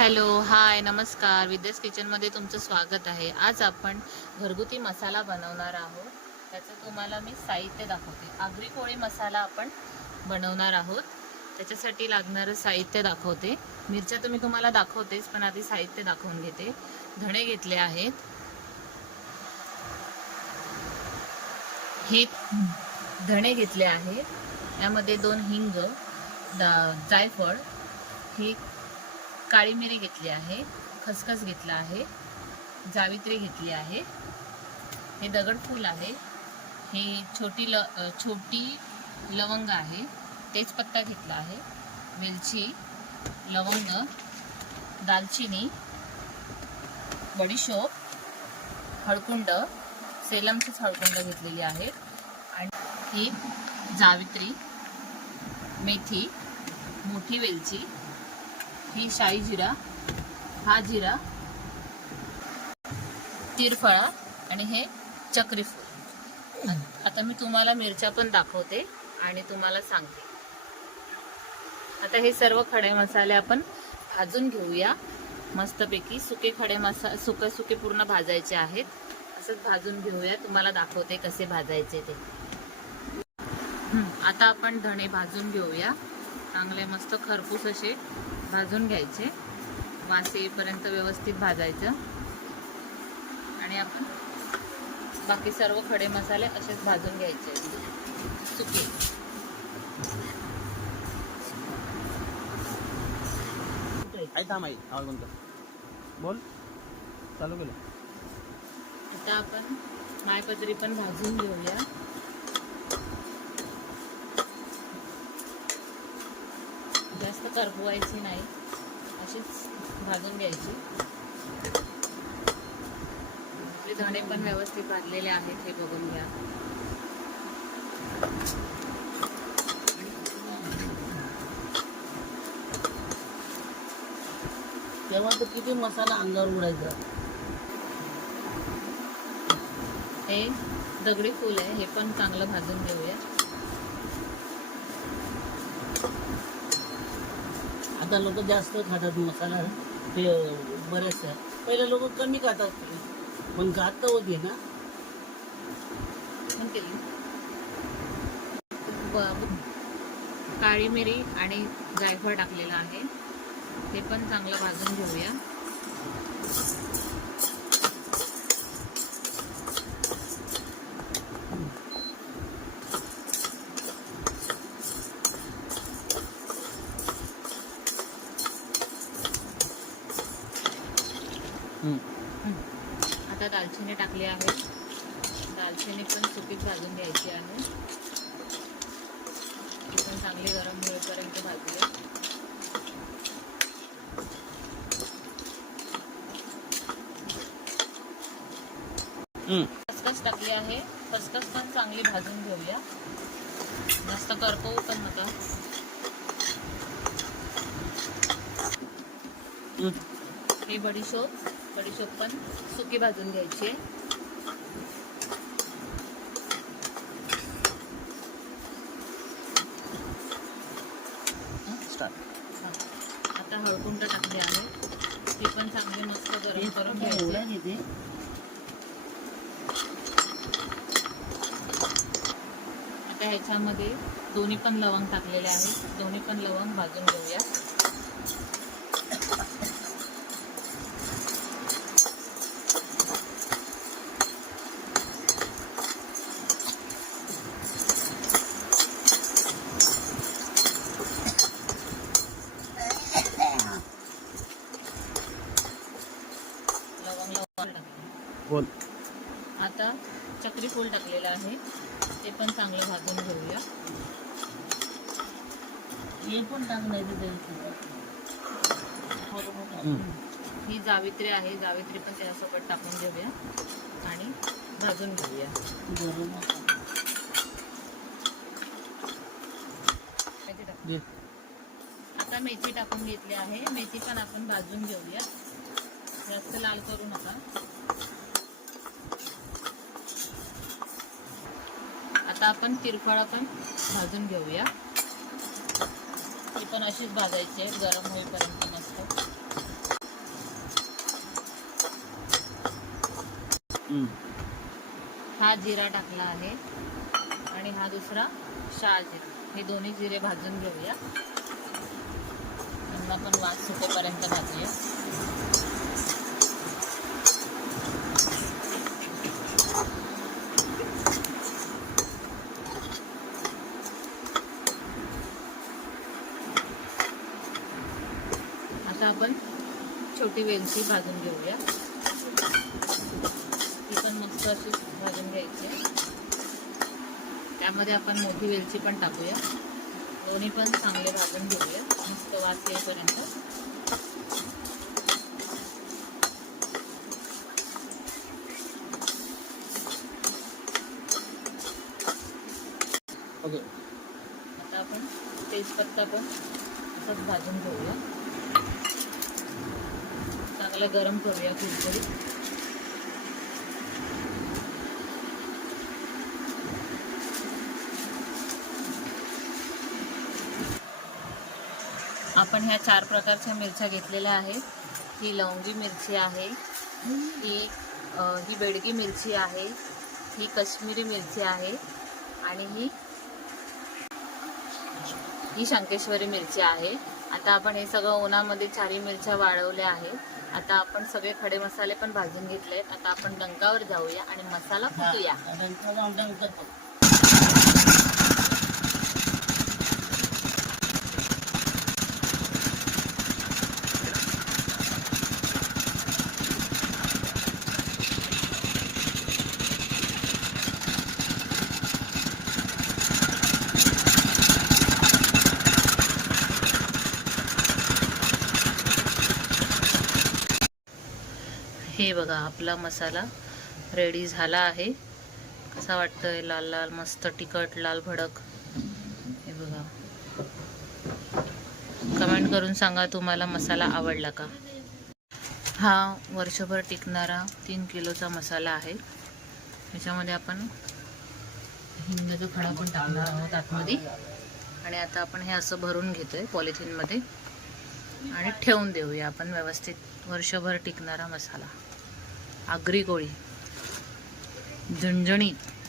Hello, हाय, नमस्कार. विद्यास किचनमध्ये तुमचं स्वागत आहे. आज आपण घरगुती मसाला बनवणार आहोत. त्याचं तुम्हाला मी साहित्य दाखवते. आगरी कोळी मसाला आपण बनवणार आहोत. त्याच्यासाठी लागणारं साहित्य दाखवते. मिरच्या तुम्हाला दाखवतेच, पण आधी साहित्य दाखवून घेते. धणे घेतले आहेत. हे धणे घेतले आहेत. यामध्ये 2 हिंग, जायफळ, ही काळी मिरी घेतली आहे, खसखस घेतला आहे, जावित्री घेतली आहे, हे दगडफूल आहे, हे छोटी लवंग आहे, तेजपत्ता घेतला आहे, वेलची, लवंग, दालचिनी, बडीशोप, हळकुंड, सेलमचीच हळकुंड घेतलेली आहेत, आणि ही जावित्री, मेथी, मोठी वेलची, ही शाही जिरा, हा जिरा, तिरफळा आणि हे चक्रीफूल. आता मी तुम्हाला मिरच्या पण दाखवते आणि तुम्हाला सांगते. आता हे सर्व खडे मसाले आपण भाजून घेऊया मस्तपैकी. सुके पूर्ण भाजायचे आहेत. असंच भाजून घेऊया. तुम्हाला दाखवते कसे भाजायचे ते. आता आपण धणे भाजून घेऊया. चांगले मस्त खरपूस असे भाजून घ्यायचे. वास येईपर्यंत व्यवस्थित भाजायचं. आणि आपण बाकी सर्व खडे मसाले असेच भाजून घ्यायचे सुके. बोल चालू केलं. आता आपण मायपत्री पण भाजून घेऊया. जास्त करपवायची नाही, अशीच भाजून घ्यायची. आपले धणे पण व्यवस्थित भाजलेले आहेत, हे बघून घ्या. तेव्हा तर किती मसाला अंगावर उडायचा. हे दगडी फूल आहे, हे पण चांगलं भाजून घेऊया. आता लोक जास्त खातात मसाला, ते बरेच आहे. पहिले लोक कमी खातात, पण खात होती ना. काळी मिरी आणि जायफळ टाकलेलं आहे, ते पण चांगलं भाजून घेऊया. आता दालचिनी टाकली आहे. दालचिनी पण सुकीच भाजून घ्यायची आहे. ती पण चांगली गरम होईपर्यंत भाजूया. खसखस टाकली आहे. खसखस पण चांगली भाजून घेऊया. जास्त करपवू पण नका. हे बडीशोप पण सुकी भाजून घ्यायची. आता हळकुंड टाकली आहे, ती पण चांगली मस्त गरम करून घ्यायची. आता ह्याच्यामध्ये दोन्ही पण लवंग टाकलेले आहेत. दोन्ही पण लवंग भाजून घेऊया. बोल. आता चक्री फूल टाकलेलं आहे, ते पण चांगलं भाजून घेऊया. हे पण टाकणार. ही जावित्री आहे, जावित्री पण त्यासोबत टाकून घेऊया आणि भाजून घेऊया. आता मेथी टाकून घेतली आहे. मेथी पण आपण भाजून घेऊया. जास्त लाल करू नका. आता आपण तिरफळा पण भाजून घेऊया. ती पण अशीच भाजायची आहे गरम होईपर्यंत मस्त. हा जिरा टाकला आहे आणि हा दुसरा शहाजिरा. हे दोन्ही जिरे भाजून घेऊया. त्यांना पण वास सुटेपर्यंत भाजूया. आता आपण छोटी वेलची भाजून घेऊया. ती पण मस्त अशी भाजून घ्यायची. त्यामध्ये आपण मोठी वेलची पण टाकूया. दोन्ही पण चांगले भाजून घेऊया मस्त वास येईपर्यंत. आता आपण तेजपत्ता पण असंच भाजून घेऊया. चांगलं गरम करूया कुरकुरीत. आपण ह्या 4 प्रकारच्या मिरच्या घेतलेल्या आहेत. ही लवंगी मिरची आहे, ही बेडगी मिरची आहे, ही काश्मीरी मिरची आहे आणि ही शंकेश्वरी मिरची आहे. आता आपण हे सगळं उन्हामध्ये 4 मिरच्या वाळवल्या आहेत. आता आपण सगळे खडे मसाले पण भाजून घेतले. आता आपण डंकावर जाऊया आणि मसाला कुटूया. हे बघा आपला मसाला रेडी झाला आहे. कसा वाटतोय? लाल लाल मस्त तिखट लाल भडक. हे बघा. कमेंट करून सांगा तुम्हाला मसाला आवडला का. हा वर्षभर टिकणारा 3 किलोचा मसाला आहे. याच्यामध्ये आपण हिंगाचा खडा पण टाकणार आहोत आतमध्ये. आणि आता आपण हे असं भरून घेतोय पॉलिथिनमध्ये आणि ठेवून देऊया आपण व्यवस्थित. वर्षभर टिकणारा मसाला. आगरी कोळी झणझणीत